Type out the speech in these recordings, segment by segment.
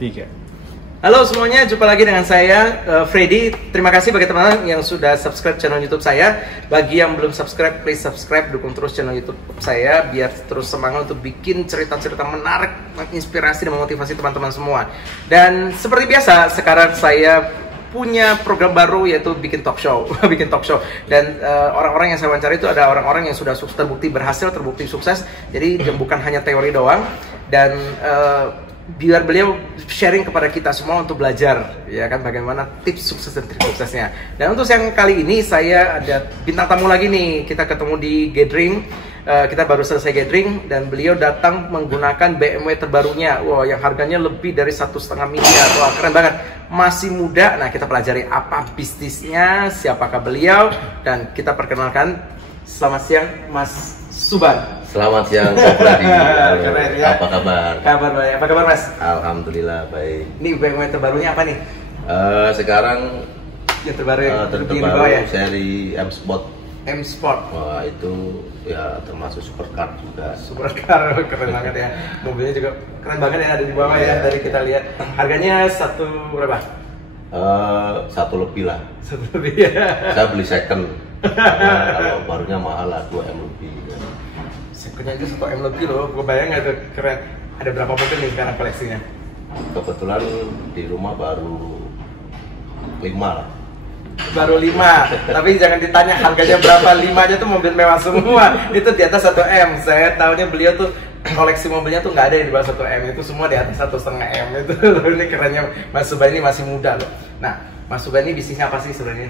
3. Halo semuanya, jumpa lagi dengan saya Freddy. Terima kasih bagi teman-teman yang sudah subscribe channel YouTube saya. Bagi yang belum subscribe, please subscribe, dukung terus channel YouTube saya biar terus semangat untuk bikin cerita-cerita menarik, menginspirasi dan memotivasi teman-teman semua. Dan seperti biasa, sekarang saya punya program baru yaitu bikin talk show. Bikin talk show. Dan orang-orang yang saya wawancara itu ada orang-orang yang sudah terbukti berhasil, terbukti sukses. Jadi bukan hanya teori doang. Dan biar beliau sharing kepada kita semua untuk belajar ya kan bagaimana tips sukses dan trik suksesnya. Dan untuk yang kali ini saya ada bintang tamu lagi nih. Kita ketemu di gathering, kita baru selesai gathering dan beliau datang menggunakan BMW terbarunya. Wow, yang harganya lebih dari 1,5 miliar. Wah, keren banget. Masih muda. Nah, kita pelajari apa bisnisnya, siapakah beliau, dan kita perkenalkan. Selamat siang Mas Suban. Selamat siang, Pak Freddy. Keren, ya. Apa kabar? Kabar baik. Apa kabar Mas? Alhamdulillah baik. Ini BMW terbarunya apa nih? Sekarang Yang terbaru ya? terbaru ya? Seri M Sport. M Sport. Wah, itu ya termasuk supercar juga. Supercar, keren banget ya. Mobilnya juga keren banget ya, ada di bawah ya. Dari kita lihat. Harganya berapa? 1 lebih lah. 1 lebih ya. Saya beli second. Karena kalau barunya mahal lah, 2 M lebih. Secondnya itu 1 M lebih loh. Gue bayang nggak tuh, keren. Ada berapa mobil nih sekarang koleksinya? Kebetulan di rumah baru 5 lah. Baru 5, tapi jangan ditanya harganya berapa. 5 aja tuh mobil mewah semua. Itu di atas 1 M. Saya tahunya beliau tuh koleksi mobilnya tuh nggak ada yang di bawah 1 M. Itu semua di atas 1,5 M. Itu ini kerennya Mas Suban ini masih muda loh. Nah, Mas Suban ini bisnisnya apa sih sebenarnya?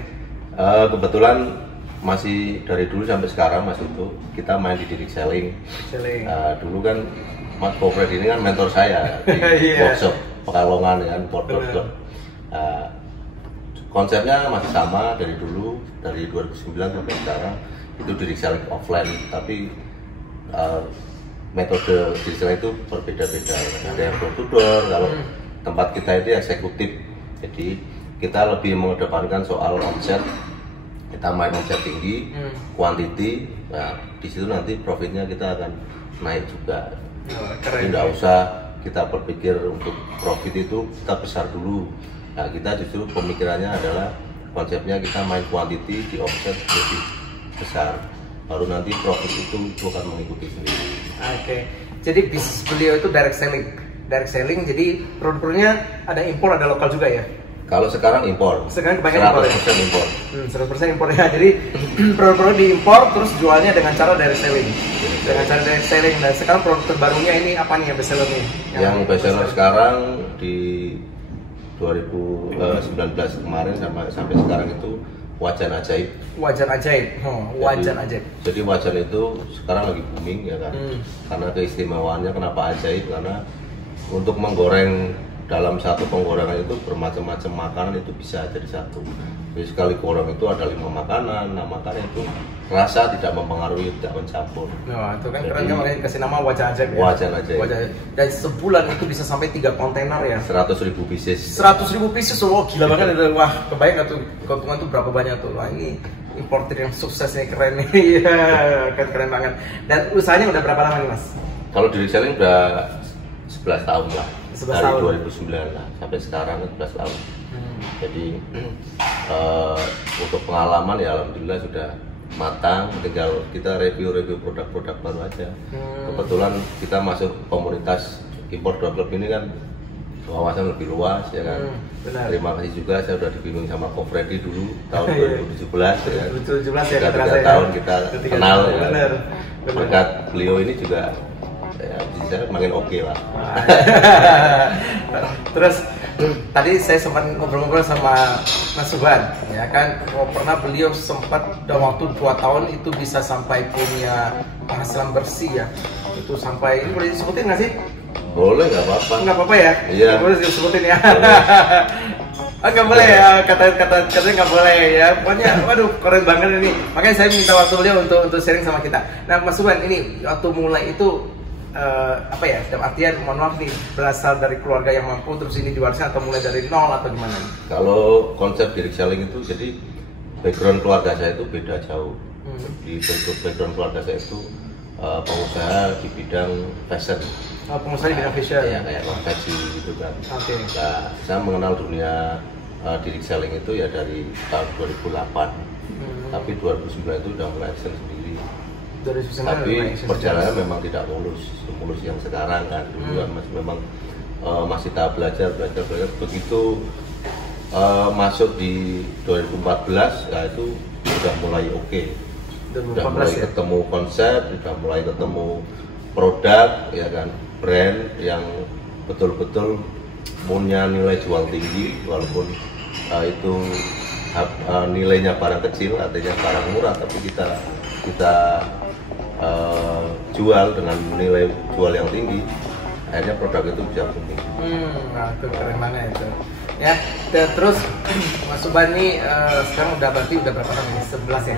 Kebetulan masih dari dulu sampai sekarang Mas itu kita main di direct selling. Dulu kan Mas Fred ini kan mentor saya di workshop Pekalongan ya kan, Port. Konsepnya masih sama dari dulu, dari 2009 sampai sekarang itu direct selling offline, tapi metode direct selling itu berbeda-beda. Ada yang door to door, kalau tempat kita itu eksekutif, jadi kita lebih mengedepankan soal omset. Kita main omset tinggi, quantity, nah di situ nanti profitnya kita akan naik juga. Jadi nggak usah kita berpikir untuk profit itu kita besar dulu. Nah, kita justru pemikirannya adalah konsepnya kita main quantity di omset lebih besar, baru nanti profit itu akan mengikuti sendiri. Oke, jadi bisnis beliau itu direct selling, jadi produk-produknya ada impor ada lokal juga ya? Kalau sekarang impor. Sekarang kebanyakan 100% impor. 100% impor ya. Jadi produk-produk diimpor terus jualnya dengan cara direct selling. Dengan cara direct selling. Dan sekarang produk terbarunya ini apa nih yang best seller nih? Yang best seller sekarang di 2019 kemarin sampai sekarang itu wajan ajaib. Wajan ajaib. Wajan ajaib. Jadi wajan itu sekarang lagi booming ya kan. Karena keistimewaannya kenapa ajaib? Karena untuk menggoreng dalam satu penggorengan itu bermacam-macam makanan itu bisa jadi satu. Jadi sekali goreng itu ada 5 makanan. Nah, makanan itu rasa tidak mempengaruhi, tidak mencampur. Nah, itu kan keren kan, makanya dikasih nama wajan ajaib ya. Wajan ajaib. Dan sebulan itu bisa sampai 3 kontainer ya. 100.000 pieces. 100.000 pieces, oh gila banget itu. Wah, kebayang nggak tuh keuntungan tuh berapa banyak tuh. Wah, ini importer yang sukses nih, keren nih. Iya, keren banget. Dan usahanya udah berapa lama nih Mas? Kalau direct selling udah 11 tahun lah. 11 dari tahun. 2009 lah sampai sekarang 11 tahun. Jadi untuk pengalaman ya alhamdulillah sudah matang, tinggal kita review produk-produk baru aja. Kebetulan kita masuk komunitas impor klub ini kan wawasan lebih luas ya kan. Benar. Terima kasih juga saya sudah dibimbing sama Ko Freddy dulu tahun 2017 ya. 2017 ya. 3 tahun kita kenal ya. Benar. Berkat beliau ini juga ya, bisa makin oke lah. Terus tadi saya sempat ngobrol-ngobrol sama Mas Suban, ya kan, pernah beliau sempat dalam waktu 2 tahun itu bisa sampai punya penghasilan bersih ya. Itu sampai, ini boleh disebutin nggak sih? Boleh, nggak apa-apa. Nggak apa-apa ya? Iya. Boleh disebutin ya? Nggak boleh ya, katanya nggak boleh ya. Pokoknya, waduh, keren banget ini. Makanya saya minta waktu beliau untuk sharing sama kita. Nah, Mas Suban, ini waktu mulai itu apa ya, dalam artian mohon maaf nih, berasal dari keluarga yang mampu terus ini diwariskan atau mulai dari nol atau gimana? Kalau konsep direct selling itu, jadi background keluarga saya itu beda jauh. Di background keluarga saya itu pengusaha di bidang fashion. Pengusaha di bidang fashion. Ya kayak konveksi gitu kan. Oke. Nah, saya mengenal dunia direct selling itu ya dari tahun 2008. Tapi 2009 itu udah mulai action sendiri. 2009 tapi perjalanan memang tidak mulus yang sekarang kan. Dulu kan masih tahap belajar. Begitu masuk di 2014, ya itu sudah mulai oke. Sudah mulai ketemu konsep, sudah mulai ketemu produk, ya kan, brand yang betul-betul punya nilai jual tinggi, walaupun itu nilainya barang kecil, artinya barang murah, tapi kita jual dengan nilai jual yang tinggi, akhirnya produk itu bisa tumbuh. Nah, itu keren banget itu. Ya, terus Mas Suban nih sekarang berarti udah berapa tahun ini? 11 ya?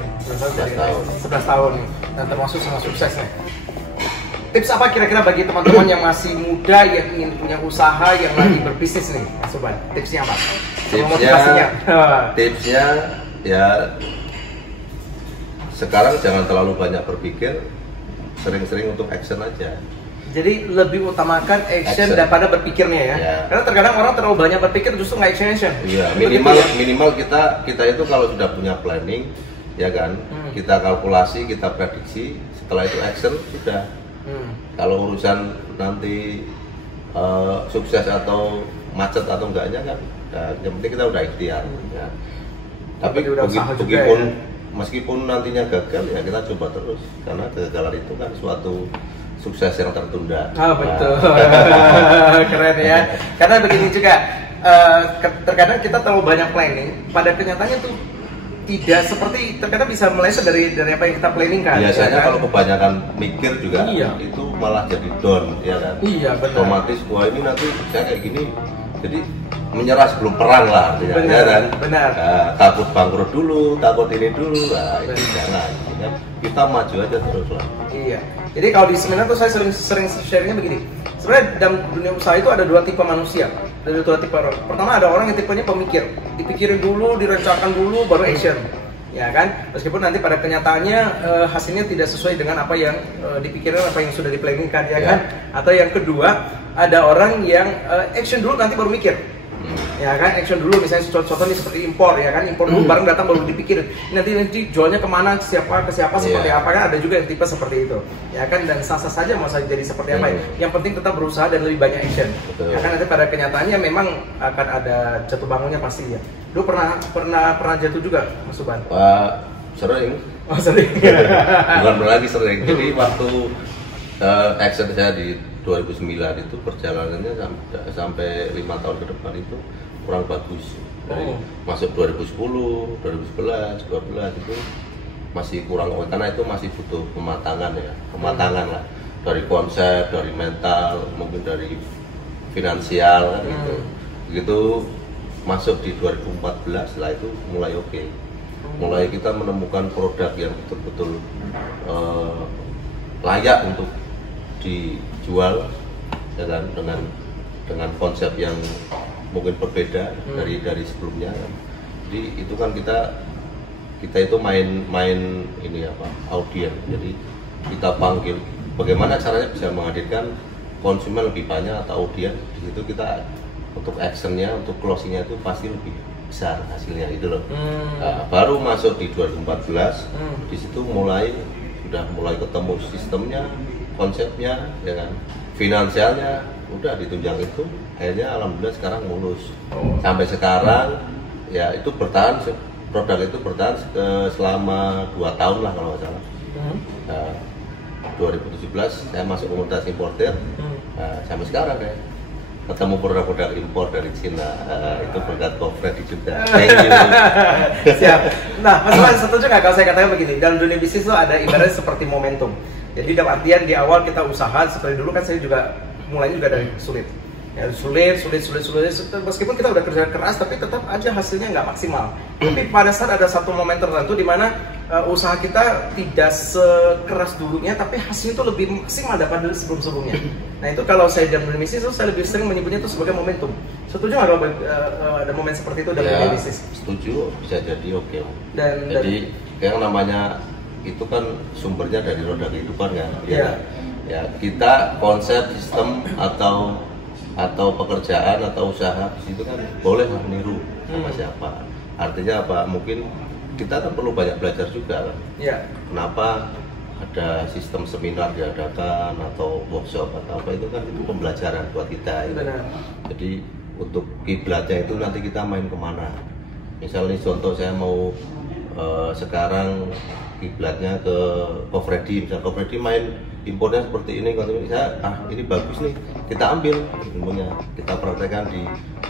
11 tahun nih, dan termasuk sangat sukses nih. Tips apa kira-kira bagi teman-teman yang masih muda yang ingin punya usaha yang lagi berbisnis nih, Mas Suban? Tipsnya apa? Tipsnya ya sekarang jangan terlalu banyak berpikir, sering-sering untuk action aja. Jadi lebih utamakan action daripada berpikirnya ya. Karena terkadang orang terlalu banyak berpikir justru nggak action. Iya, minimal kita itu kalau sudah punya planning, ya kan, kita kalkulasi, kita prediksi, setelah itu action sudah. Kalau urusan nanti sukses atau macet atau enggaknya kan, yang penting kita udah ikhtiar. Ya. Tapi meskipun nantinya gagal ya kita coba terus, karena kegagalan itu kan suatu sukses yang tertunda. Betul. Keren ya. Karena begini juga, terkadang kita terlalu banyak planning, pada kenyataannya tuh tidak seperti, terkadang bisa meleset dari apa yang kita planning kan. Biasanya kan? Kalau kebanyakan mikir juga, itu malah jadi down, ya kan. Iya, benar. Otomatis wah ini nanti saya kayak gini, jadi menyerah sebelum perang lah, ya kan. Benar. Takut bangkrut dulu, takut ini dulu, nah itu jangan. Ya. Kita maju aja terus lah. Iya. Jadi kalau di seminar tuh saya sering sharingnya begini. Sebenarnya dalam dunia usaha itu ada dua tipe manusia. Ada dua tipe orang. Pertama ada orang yang tipenya pemikir, dipikirin dulu, direncanakan dulu, baru action. Ya kan? Meskipun nanti pada kenyataannya hasilnya tidak sesuai dengan apa yang dipikirkan, apa yang sudah diplanningkan, ya kan? Atau yang kedua ada orang yang action dulu nanti baru mikir. Ya kan, action dulu, misalnya contoh nih seperti impor, ya kan, impor dulu barang datang baru dipikir nanti jualnya kemana, ke siapa seperti apa, kan ada juga yang tipe seperti itu, ya kan, dan sah-sah saja mau saya jadi seperti apa, yang penting tetap berusaha dan lebih banyak action. Ya kan, nanti pada kenyataannya memang akan ada jatuh bangunnya pasti ya. Lu pernah jatuh juga, Mas Suban? Sering. Oh sering. Bukan lagi sering. Jadi waktu action saya di 2009 itu perjalanannya sampai 5 tahun ke depan itu kurang bagus. Masuk 2010, 2011, 2012 itu masih kurang, karena itu masih butuh pematangan lah, dari konsep, dari mental, mungkin dari finansial gitu. Begitu masuk di 2014, setelah itu mulai oke. Mulai kita menemukan produk yang betul-betul layak untuk dijual, ya kan, dengan konsep yang mungkin berbeda dari sebelumnya. Jadi itu kan kita itu main ini apa, audien. Jadi kita panggil bagaimana caranya bisa menghadirkan konsumen lebih banyak atau audien. Di situ kita untuk actionnya, untuk closingnya itu pasti lebih besar hasilnya itu loh. Nah, baru masuk di 2014, di situ sudah mulai ketemu sistemnya, konsepnya, ya kan, finansialnya udah ditunjang itu, akhirnya alhamdulillah sekarang mulus. Sampai sekarang ya itu bertahan, produk itu bertahan selama 2 tahun lah kalau nggak salah. 2017 saya masuk komunitas importer, sampai sekarang ya ketemu produk-produk impor dari Cina, itu berkat Ko Freddy juga. Thank you. Siap. Nah, Mas setuju nggak kalau saya katakan begini, dalam dunia bisnis itu ada ibaratnya seperti momentum. Jadi dalam artian di awal kita usaha, seperti dulu kan saya juga mulainya juga dari sulit. Ya, sulit. Meskipun kita udah kerja keras, tapi tetap aja hasilnya nggak maksimal. Tapi pada saat ada satu momen tertentu di mana usaha kita tidak sekeras dulunya, tapi hasilnya itu lebih maksimal daripada sebelum-sebelumnya. Nah itu kalau saya dalam bisnis itu saya lebih sering menyebutnya itu sebagai momentum. Setuju nggak kalau ada momen seperti itu dalam bisnis? Setuju, bisa jadi oke. Jadi yang namanya itu kan sumbernya dari roda kehidupan kan. Iya. Ya kita konsep sistem atau pekerjaan atau usaha itu kan boleh lah niru sama siapa. Artinya apa? Mungkin kita kan perlu banyak belajar juga kan. Iya. Kenapa ada sistem seminar diadakan atau workshop atau apa, itu kan itu pembelajaran buat kita. Benar. Jadi untuk kiblatnya itu nanti kita main kemana. Misalnya contoh saya mau sekarang kiblatnya ke Ko Freddy, misalnya Ko Freddy main impornya seperti ini, kalau bisa ini bagus nih, kita ambil ilmunya, kita praktekkan di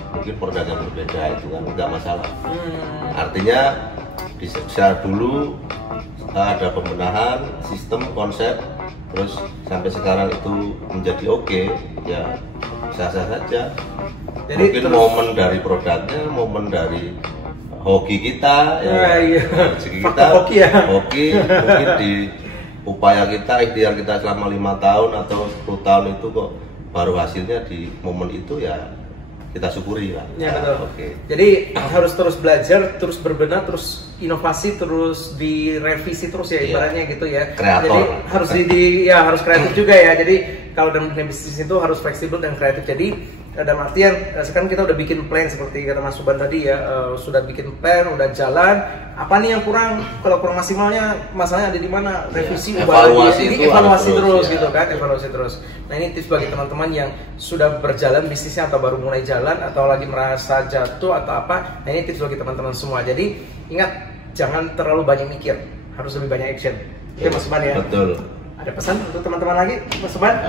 mungkin produk yang berbeda, itu kan nggak masalah. Artinya secara dulu ada pembenahan sistem konsep, terus sampai sekarang itu menjadi oke, ya sah-sah saja. Jadi mungkin momen dari produknya, momen dari hoki kita, rezeki kita, hoki mungkin di upaya kita, ikhtiar kita selama 5 tahun atau 10 tahun itu kok baru hasilnya di momen itu, ya kita syukuri lah. Ya betul. Jadi harus terus belajar, terus berbenah, terus inovasi, terus direvisi terus ya ibaratnya gitu ya. Kreator. Jadi harus harus kreatif juga ya. Jadi kalau dalam dunia bisnis itu harus fleksibel dan kreatif. Jadi dalam artian sekarang kita udah bikin plan seperti kata Mas Suban tadi ya, sudah bikin plan, udah jalan. Apa nih yang kurang? Kalau kurang maksimalnya, masalahnya ada di mana? Revisi, evaluasi terus gitu kan, evaluasi terus. Nah ini tips bagi teman-teman yang sudah berjalan bisnisnya atau baru mulai jalan atau lagi merasa jatuh atau apa. Nah ini tips bagi teman-teman semua. Jadi ingat, jangan terlalu banyak mikir, harus lebih banyak action. Oke Mas Suban ya. Betul. Ada pesan untuk teman-teman lagi, Mas Suban?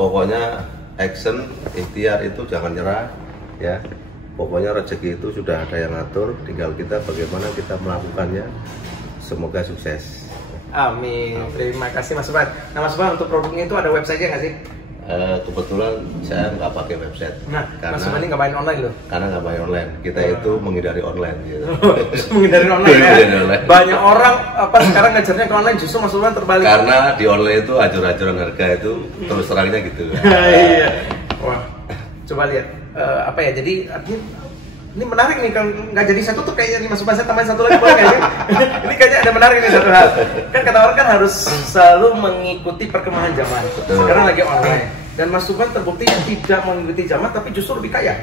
Pokoknya action, ikhtiar itu jangan nyerah ya. Pokoknya rezeki itu sudah ada yang ngatur, tinggal kita bagaimana kita melakukannya. Semoga sukses. Amin. Terima kasih Mas Suban. Nah Mas Suban, untuk produknya itu ada website-nya nggak sih? Kebetulan saya nggak pakai website. Nah, Mas Suban ini nggak main online loh. Karena nggak main online. Kita itu menghindari online gitu. Menghindari online ya. Banyak orang sekarang ngajarnya ke online, justru Mas Suban terbalik. Karena di online itu acur-acuran harga itu terus terangnya gitu. Iya. Wah, coba lihat jadi artinya ini menarik nih, kalau nggak jadi satu tuh kayaknya nih Mas Suban, saya tambahin satu lagi boleh kayaknya. Ini kayaknya ada menarik nih satu hal. Kan kata orang kan harus selalu mengikuti perkembangan zaman. Sekarang lagi online. Dan Mas Suban terbukti tidak mengikuti zaman tapi justru lebih kaya.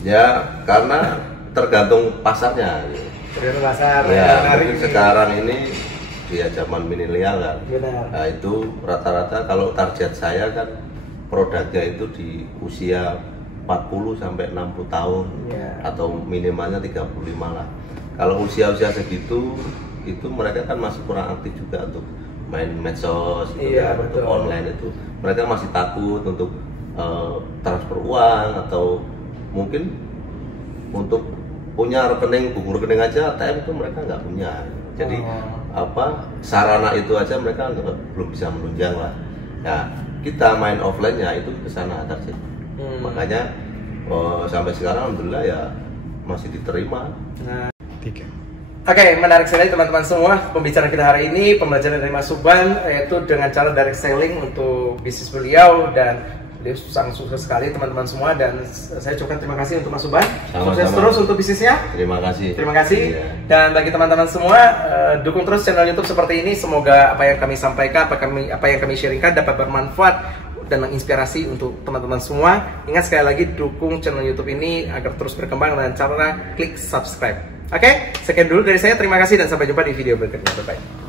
Ya, karena tergantung pasarnya. Tergantung pasar. Ya, sekarang ini ya zaman milenial kan. Benar. Nah, itu rata-rata kalau target saya kan produknya itu di usia 40 sampai 60 tahun atau minimalnya 35 lah. Kalau usia-usia segitu itu mereka kan masih kurang aktif juga untuk main medsos gitu untuk online itu. Mereka masih takut untuk transfer uang atau mungkin untuk punya buku rekening aja ATM itu mereka nggak punya. Jadi sarana itu aja mereka belum bisa menunjang lah. Nah, kita main offline-nya itu ke sana target. Makanya sampai sekarang alhamdulillah ya masih diterima. Oke, menarik sekali teman-teman semua pembicaraan kita hari ini, pembelajaran dari Mas Suban yaitu dengan cara direct selling untuk bisnis beliau, dan beliau sangat sukses sekali teman-teman semua, dan saya ucapkan terima kasih untuk Mas Suban. Sukses terus untuk bisnisnya. Terima kasih. Terima kasih. Dan bagi teman-teman semua, dukung terus channel YouTube seperti ini. Semoga apa yang kami sampaikan, apa yang kami sharingkan dapat bermanfaat dan menginspirasi untuk teman-teman semua. Ingat sekali lagi, dukung channel YouTube ini agar terus berkembang dengan cara klik subscribe. Oke, sekian dulu dari saya. Terima kasih dan sampai jumpa di video berikutnya. Bye-bye.